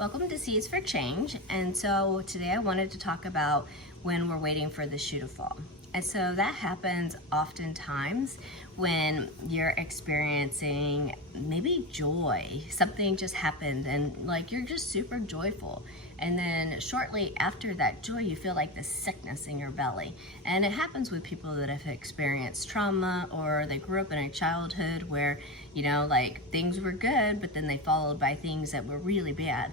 Welcome to Seeds for Change. And so today I wanted to talk about when we're waiting for the shoe to fall. And so that happens oftentimes when you're experiencing maybe joy. Something just happened and like you're just super joyful. And then shortly after that joy, you feel like this sickness in your belly. And it happens with people that have experienced trauma, or they grew up in a childhood where, you know, like things were good, but then they followed by things that were really bad.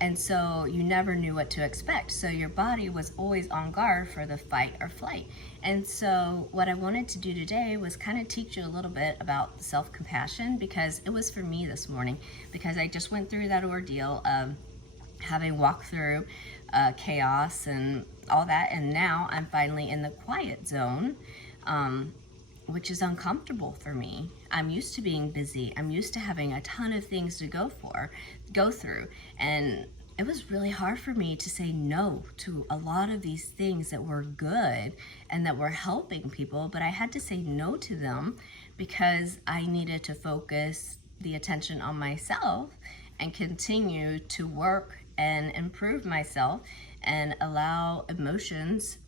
And so you never knew what to expect. So your body was always on guard for the fight or flight. And so what I wanted to do today was kind of teach you a little bit about self-compassion, because it was for me this morning, because I just went through that ordeal of having walked through chaos and all that. And now I'm finally in the quiet zone, which is uncomfortable for me. I'm used to being busy. I'm used to having a ton of things to go through. And it was really hard for me to say no to a lot of these things that were good and that were helping people, but I had to say no to them because I needed to focus the attention on myself and continue to work and improve myself and allow emotions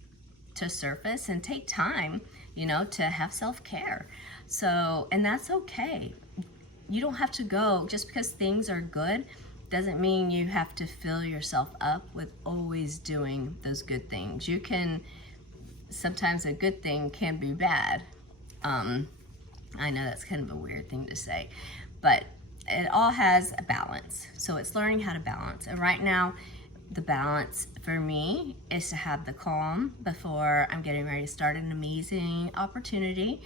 to surface and take time, you know, to have self-care. So, and that's okay. You don't have to go, just because things are good doesn't mean you have to fill yourself up with always doing those good things. You can, sometimes a good thing can be bad. I know that's kind of a weird thing to say, but it all has a balance. So it's learning how to balance. And right now, the balance for me is to have the calm before I'm getting ready to start an amazing opportunity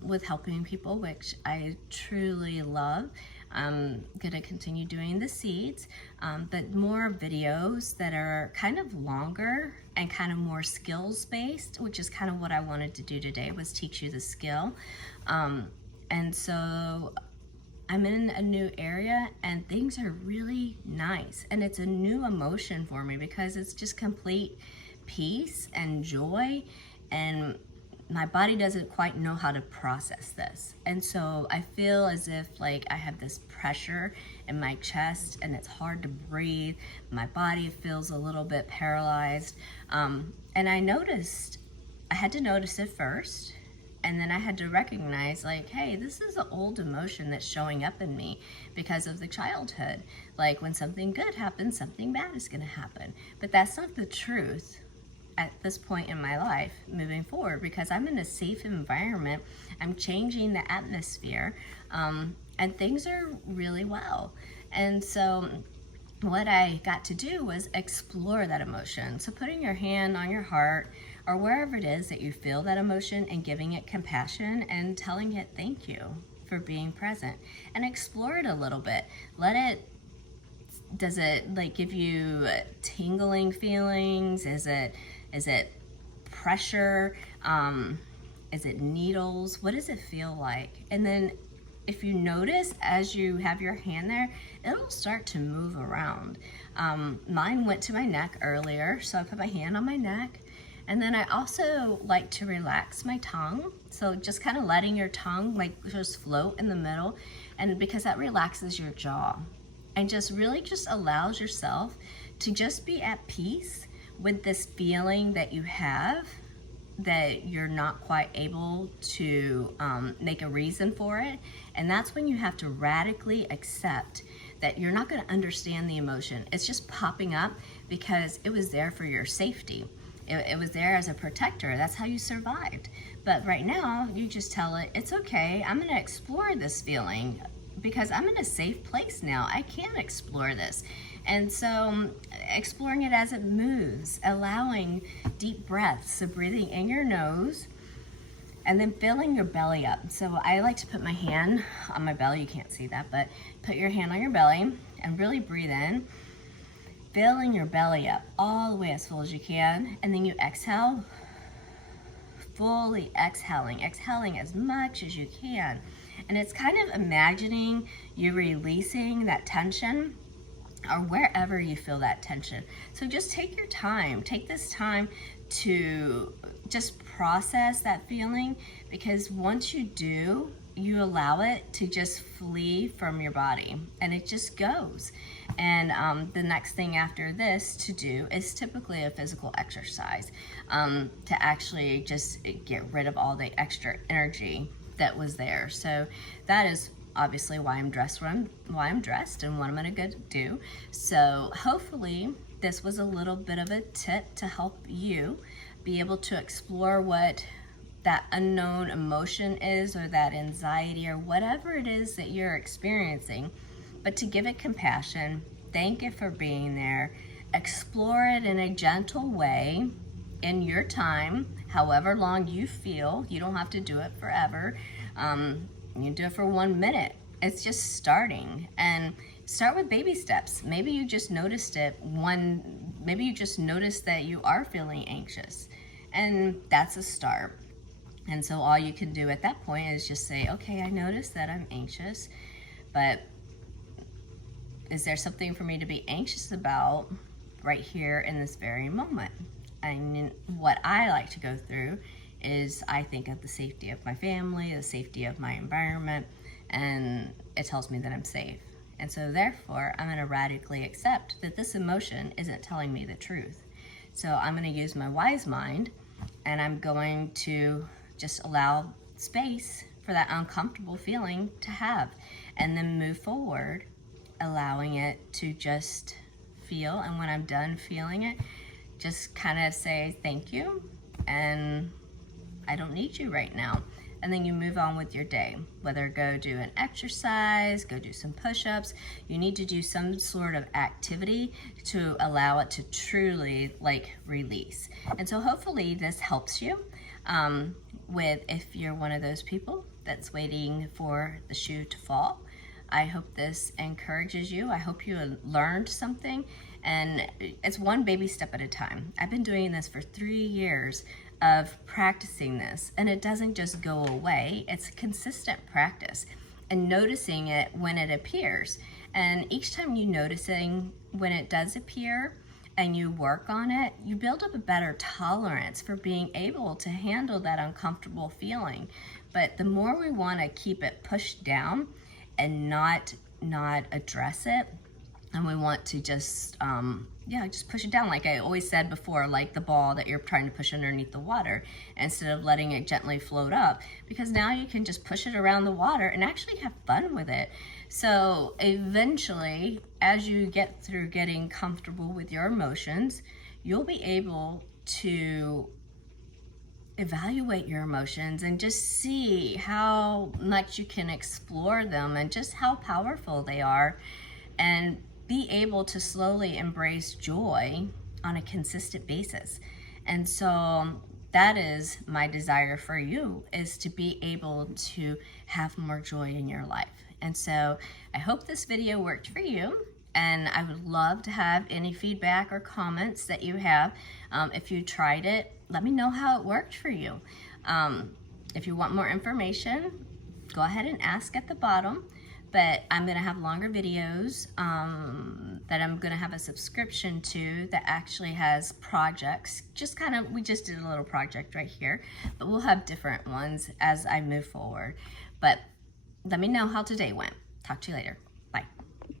with helping people, which I truly love. I'm gonna continue doing the seeds, but more videos that are kind of longer and kind of more skills based, which is kind of what I wanted to do today, was teach you the skill. And so I'm in a new area and things are really nice, and it's a new emotion for me because it's just complete peace and joy, and my body doesn't quite know how to process this. And so I feel as if like I have this pressure in my chest and it's hard to breathe. My body feels a little bit paralyzed. And I had to notice it first. And then I had to recognize, like, hey, this is an old emotion that's showing up in me because of the childhood. Like, when something good happens, something bad is gonna happen. But that's not the truth at this point in my life moving forward, because I'm in a safe environment. I'm changing the atmosphere, and things are really well. And so what I got to do was explore that emotion. So putting your hand on your heart or wherever it is that you feel that emotion and giving it compassion and telling it thank you for being present, and explore it a little bit. Does it like give you tingling feelings? Is it pressure? Is it needles? What does it feel like? And then if you notice as you have your hand there, it'll start to move around. Mine went to my neck earlier, so I put my hand on my neck. And then I also like to relax my tongue. So just kind of letting your tongue like just float in the middle, and because that relaxes your jaw and just really just allows yourself to just be at peace with this feeling that you have, that you're not quite able to make a reason for it. And that's when you have to radically accept that you're not going to understand the emotion. It's just popping up because it was there for your safety. It was there as a protector. That's how you survived. But right now, you just tell it, it's okay. I'm going to explore this feeling because I'm in a safe place now. I can explore this. And so exploring it as it moves, allowing deep breaths, so breathing in your nose and then filling your belly up. So I like to put my hand on my belly. You can't see that, but put your hand on your belly and really breathe in, filling your belly up all the way as full as you can. And then you exhale, fully exhaling as much as you can. And it's kind of imagining you releasing that tension or wherever you feel that tension. So just take your time, take this time to just process that feeling, because once you do, you allow it to just flee from your body and it just goes. And the next thing after this to do is typically a physical exercise, to actually just get rid of all the extra energy that was there. So that is obviously why I'm dressed why I'm dressed and what I'm gonna go do. So hopefully this was a little bit of a tip to help you be able to explore what that unknown emotion is, or that anxiety, or whatever it is that you're experiencing, but to give it compassion, thank it for being there, explore it in a gentle way in your time, however long you feel. You don't have to do it forever. You can do it for 1 minute. It's just starting, and start with baby steps. Maybe you just noticed maybe you just noticed that you are feeling anxious, and that's a start. And so all you can do at that point is just say, okay, I noticed that I'm anxious, but is there something for me to be anxious about right here in this very moment? And what I like to go through is I think of the safety of my family, the safety of my environment, and it tells me that I'm safe. And so therefore, I'm gonna radically accept that this emotion isn't telling me the truth. So I'm gonna use my wise mind, and I'm going to just allow space for that uncomfortable feeling to have, and then move forward, allowing it to just feel. And when I'm done feeling it, just kind of say thank you, and I don't need you right now. And then you move on with your day, whether go do an exercise, go do some push-ups. You need to do some sort of activity to allow it to truly release. And so hopefully this helps you with, if you're one of those people that's waiting for the shoe to fall. I hope this encourages you. I hope you learned something, and it's one baby step at a time. I've been doing this for 3 years of practicing this, and it doesn't just go away. It's consistent practice and noticing it when it appears. And each time you noticing when it does appear and you work on it, you build up a better tolerance for being able to handle that uncomfortable feeling. But the more we want to keep it pushed down and not address it, and we want to just just push it down, like I always said before, like the ball that you're trying to push underneath the water, instead of letting it gently float up, because now you can just push it around the water and actually have fun with it. So eventually, as you get through getting comfortable with your emotions, you'll be able to evaluate your emotions and just see how much you can explore them and just how powerful they are, and be able to slowly embrace joy on a consistent basis. And so that is my desire for you, is to be able to have more joy in your life. And so I hope this video worked for you, and I would love to have any feedback or comments that you have. If you tried it, let me know how it worked for you. If you want more information, go ahead and ask at the bottom. But I'm gonna have longer videos that I'm gonna have a subscription to that actually has projects. We just did a little project right here, but we'll have different ones as I move forward. But let me know how today went. Talk to you later.